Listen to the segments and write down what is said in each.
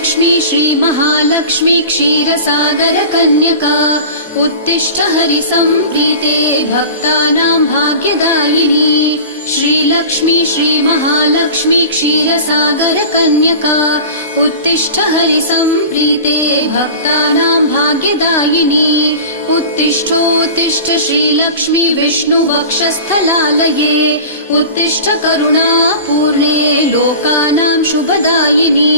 श्रीलक्ष्मी श्रीमहालक्ष्मी क्षीरसागरकन्यका उत्तिष्ठ हरिसम्प्रीते भक्तानां भाग्यदायिनी। श्रीलक्ष्मी श्रीमहालक्ष्मी क्षीरसागरकन्यका उत्तिष्ठ हरिसम्प्रीते भक्तानां भाग्यदायिनी। उत्तिष्ठोत्तिष्ठ श्रीलक्ष्मी विष्णुवक्षस्थलालये उत्तिष्ठ करुणापूर्णे लोकानां शुभदायिनी।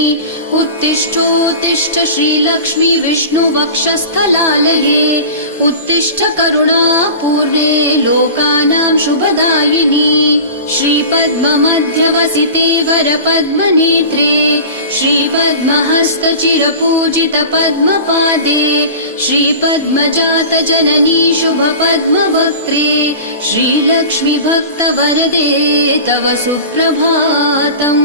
उत्तिष्ठोत्तिष्ठ श्रीलक्ष्मी विष्णुवक्षस्थलालये उत्तिष्ठ करुणापूर्णे लोकानां शुभदायिनी। श्रीपद्ममध्यवसिते वरपद्मनेत्रे श्रीपद्महस्तचिरपूजित पद्मपादे श्रीपद्मजातजननी शुभपद्मवक्त्रे श्रीलक्ष्मी भक्तवरदे तव सुप्रभातम्।